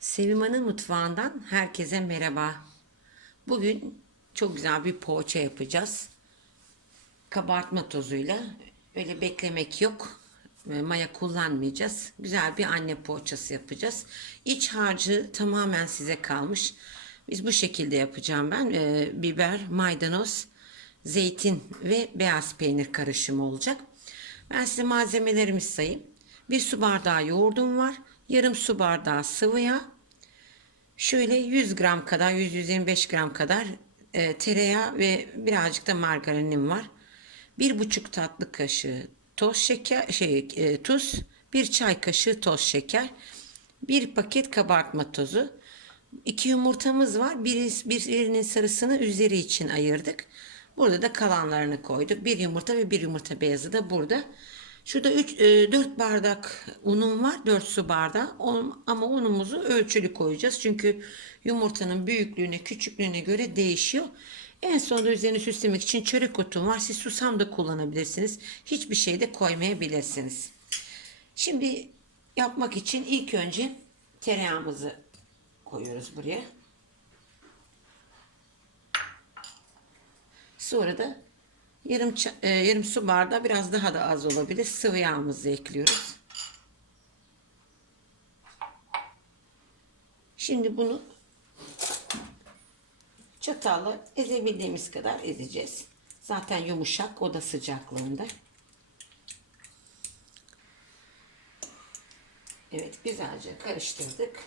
Sevim mutfağından herkese merhaba. Bugün çok güzel bir poğaça yapacağız. Kabartma tozuyla. Öyle beklemek yok. Maya kullanmayacağız. Güzel bir anne poğaçası yapacağız. İç harcı tamamen size kalmış. Biz bu şekilde yapacağım ben. E, biber, maydanoz, zeytin ve beyaz peynir karışımı olacak. Ben size malzemelerimi sayayım. Bir su bardağı yoğurdum var. Yarım su bardağı sıvı yağ. Şöyle 100 gram kadar, 100-125 gram kadar e, tereyağı ve birazcık da margarinim var. Bir buçuk tatlı kaşığı toz şeker, şey e, tuz, bir çay kaşığı toz şeker, bir paket kabartma tozu, iki yumurtamız var. Biri, birinin sarısını üzeri için ayırdık. Burada da kalanlarını koyduk. Bir yumurta ve bir yumurta beyazı da burada. Şurada 3 4 bardak unum var. 4 su bardağı. Ama unumuzu ölçülü koyacağız. Çünkü yumurtanın büyüklüğüne, küçüklüğüne göre değişiyor. En sonunda üzerini süslemek için çörek otum var. Siz susam da kullanabilirsiniz. Hiçbir şey de koymayabilirsiniz. Şimdi yapmak için ilk önce tereyağımızı koyuyoruz buraya. Sonra da yarım e, yarım su bardağı biraz daha da az olabilir. Sıvı yağımızı ekliyoruz. Şimdi bunu çatalla ezebildiğimiz kadar ezeceğiz. Zaten yumuşak oda sıcaklığında. Evet güzelce karıştırdık.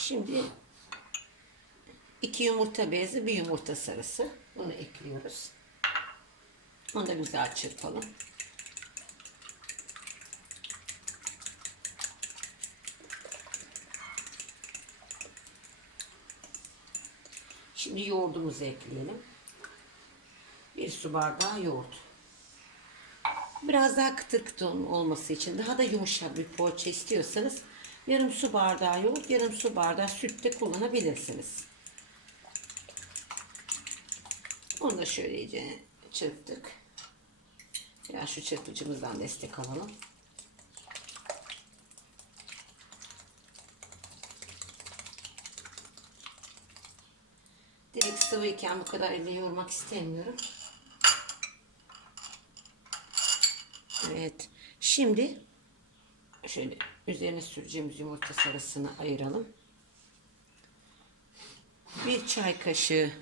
Şimdi iki yumurta beyazı bir yumurta sarısı. Bunu ekliyoruz. Onu da güzel çırpalım. Şimdi yoğurdumuzu ekleyelim. Bir su bardağı yoğurt. Biraz daha kıtır kıtır olması için daha da yumuşak bir poğaça istiyorsanız yarım su bardağı yoğurt, yarım su bardağı süt de kullanabilirsiniz. Onu da şöyle iyice çırptık. Biraz şu çırpıcımızdan destek alalım. Direkt sıvıyken bu kadar elle yoğurmak istemiyorum. Evet. Şimdi şöyle üzerine süreceğimiz yumurta sarısını ayıralım. Bir çay kaşığı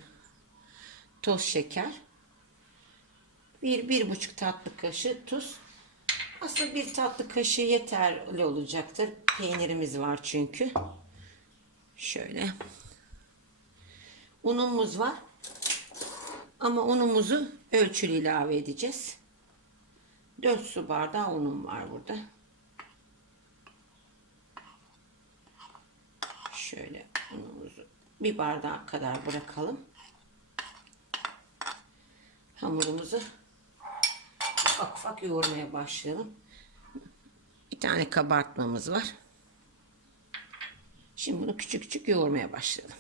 toz şeker. Bir, bir buçuk tatlı kaşığı tuz. Aslında bir tatlı kaşığı yeterli olacaktır. Peynirimiz var çünkü. Şöyle. Unumuz var. Ama unumuzu ölçülü ilave edeceğiz. 4 su bardağı unum var burada. Şöyle unumuzu bir bardağı kadar bırakalım. Hamurumuzu ufak ufak yoğurmaya başlayalım. Bir tane kabartmamız var. Şimdi bunu küçük küçük yoğurmaya başlayalım.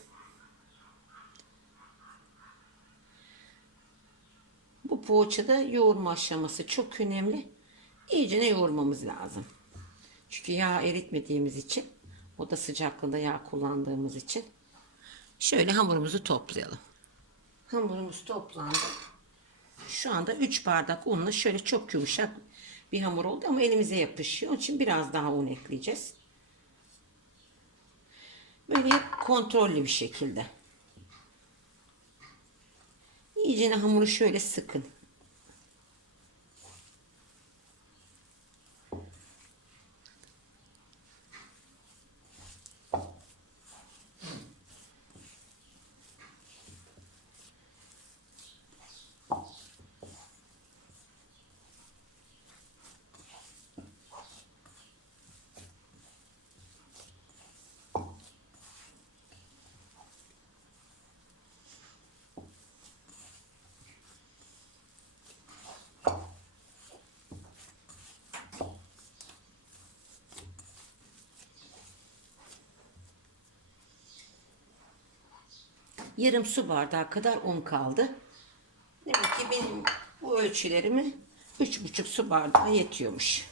Bu poğaçada yoğurma aşaması çok önemli. İyice yoğurmamız lazım. Çünkü yağ eritmediğimiz için, oda sıcaklığında yağ kullandığımız için şöyle hamurumuzu toplayalım. Hamurumuz toplandı. Şu anda 3 bardak unla şöyle çok yumuşak bir hamur oldu ama elimize yapışıyor. Onun için biraz daha un ekleyeceğiz. Böyle hep kontrollü bir şekilde. İyice hamuru şöyle sıkın. Yarım su bardağı kadar un kaldı. Demek ki benim bu ölçülerimi üç buçuk su bardağı yetiyormuş.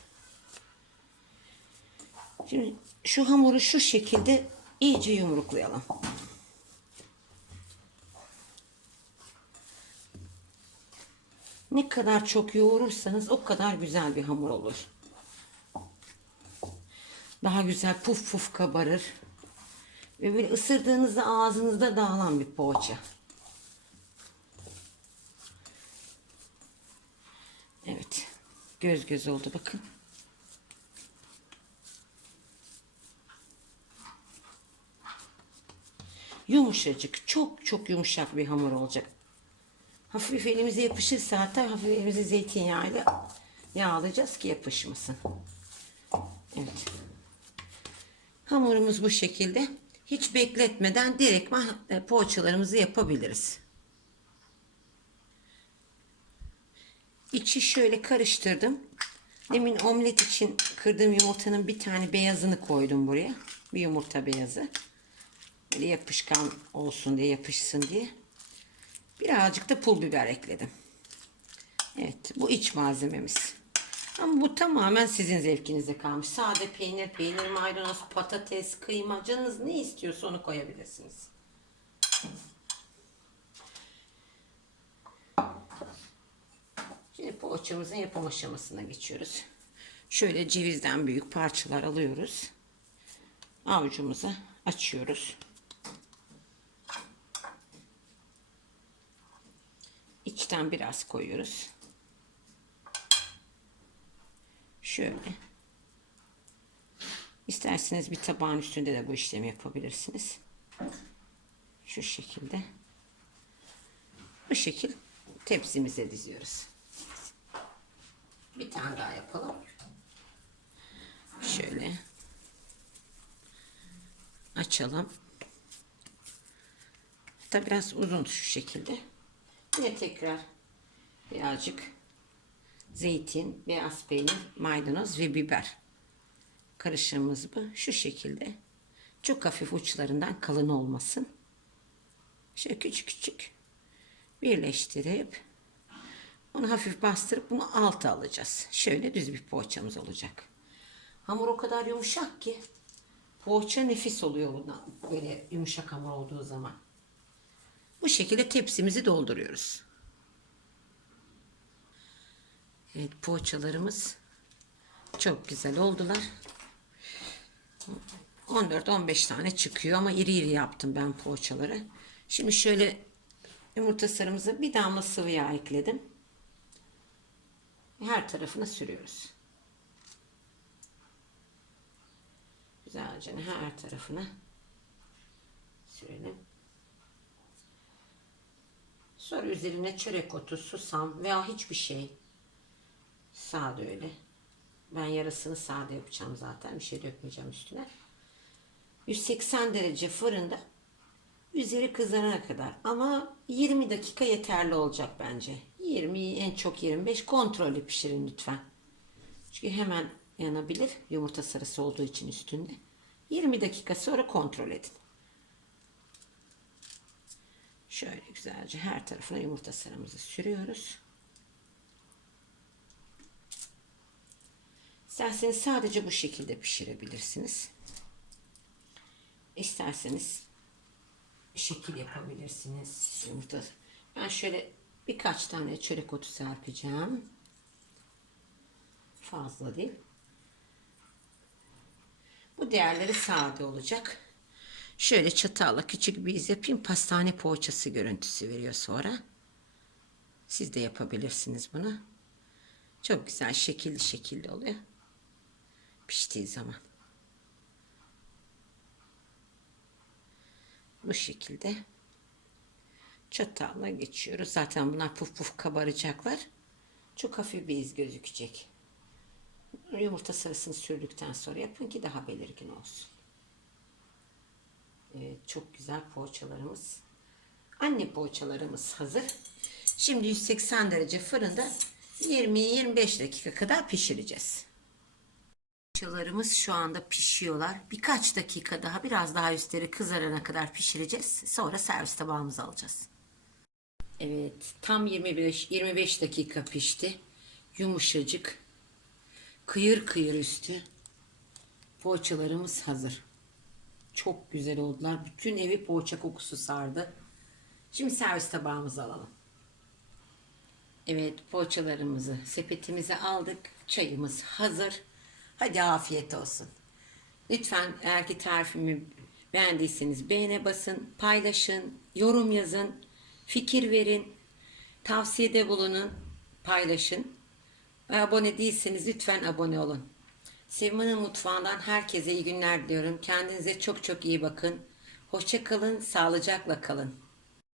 Şimdi şu hamuru şu şekilde iyice yumruklayalım. Ne kadar çok yoğurursanız o kadar güzel bir hamur olur. Daha güzel puf puf kabarır. Ve böyle ısırdığınızda ağzınızda dağılan bir poğaça. Evet. Göz göz oldu bakın. Yumuşacık, çok çok yumuşak bir hamur olacak. Hafif elimize yapışırsa hatta hafif elimize zeytinyağıyla yağlayacağız ki yapışmasın. Evet. Hamurumuz bu şekilde. Hiç bekletmeden direkt poğaçalarımızı yapabiliriz. İçi şöyle karıştırdım. Demin omlet için kırdığım yumurtanın bir tane beyazını koydum buraya. Bir yumurta beyazı. Böyle yapışkan olsun diye yapışsın diye. Birazcık da pul biber ekledim. Evet bu iç malzememiz. Ama bu tamamen sizin zevkinize kalmış. Sade peynir, peynir, maydanoz, patates, kıyma canınız ne istiyorsa onu koyabilirsiniz. Şimdi poğaçamızın yapım aşamasına geçiyoruz. Şöyle cevizden büyük parçalar alıyoruz. Avucumuza açıyoruz. İçten biraz koyuyoruz. Şöyle. İsterseniz bir tabağın üstünde de bu işlemi yapabilirsiniz. Şu şekilde. Bu şekil tepsimize diziyoruz. Bir tane daha yapalım. Şöyle. Açalım. Hatta biraz uzun şu şekilde. Yine tekrar birazcık zeytin, beyaz peynir, maydanoz ve biber. Karışımımız bu. Şu şekilde. Çok hafif uçlarından kalın olmasın. Şöyle küçük küçük birleştirip onu hafif bastırıp bunu alta alacağız. Şöyle düz bir poğaçamız olacak. Hamur o kadar yumuşak ki poğaça nefis oluyor bundan. Böyle yumuşak hamur olduğu zaman. Bu şekilde tepsimizi dolduruyoruz. Evet poğaçalarımız çok güzel oldular. 14-15 tane çıkıyor ama iri iri yaptım ben poğaçaları. Şimdi şöyle yumurta sarımıza bir damla sıvı yağ ekledim. Her tarafına sürüyoruz. Güzelce her tarafına sürelim. Sonra üzerine çörek otu, susam veya hiçbir şey. Sade öyle. Ben yarısını sade yapacağım zaten. Bir şey dökmeyeceğim üstüne. 180 derece fırında üzeri kızarana kadar. Ama 20 dakika yeterli olacak bence. 20 en çok 25 kontrollü pişirin lütfen. Çünkü hemen yanabilir. Yumurta sarısı olduğu için üstünde. 20 dakika sonra kontrol edin. Şöyle güzelce her tarafına yumurta sarımızı sürüyoruz. İsterseniz sadece bu şekilde pişirebilirsiniz. İsterseniz şekil yapabilirsiniz. Yumurta. Ben şöyle birkaç tane çörek otu serpeceğim. Fazla değil. Bu değerleri sade olacak. Şöyle çatalla küçük bir iz yapayım. Pastane poğaçası görüntüsü veriyor sonra. Siz de yapabilirsiniz bunu. Çok güzel şekilli şekilli oluyor. Piştiği zaman. Bu şekilde çatalla geçiyoruz. Zaten bunlar puf puf kabaracaklar. Çok hafif bir iz gözükecek. Yumurta sarısını sürdükten sonra yapın ki daha belirgin olsun. Evet, çok güzel poğaçalarımız. Anne poğaçalarımız hazır. Şimdi 180 derece fırında 20-25 dakika kadar pişireceğiz. Poğaçalarımız şu anda pişiyorlar. Birkaç dakika daha biraz daha üstleri kızarana kadar pişireceğiz. Sonra servis tabağımıza alacağız. Evet tam 25, 25 dakika pişti. Yumuşacık. Kıyır kıyır üstü. Poğaçalarımız hazır. Çok güzel oldular. Bütün evi poğaça kokusu sardı. Şimdi servis tabağımıza alalım. Evet poğaçalarımızı sepetimize aldık. Çayımız hazır. Hadi afiyet olsun. Lütfen eğer ki tarifimi beğendiyseniz beğene basın, paylaşın, yorum yazın, fikir verin, tavsiyede bulunun, paylaşın. Abone değilseniz lütfen abone olun. Sevman'ın mutfağından herkese iyi günler diliyorum. Kendinize çok çok iyi bakın. Hoşça kalın, sağlıcakla kalın.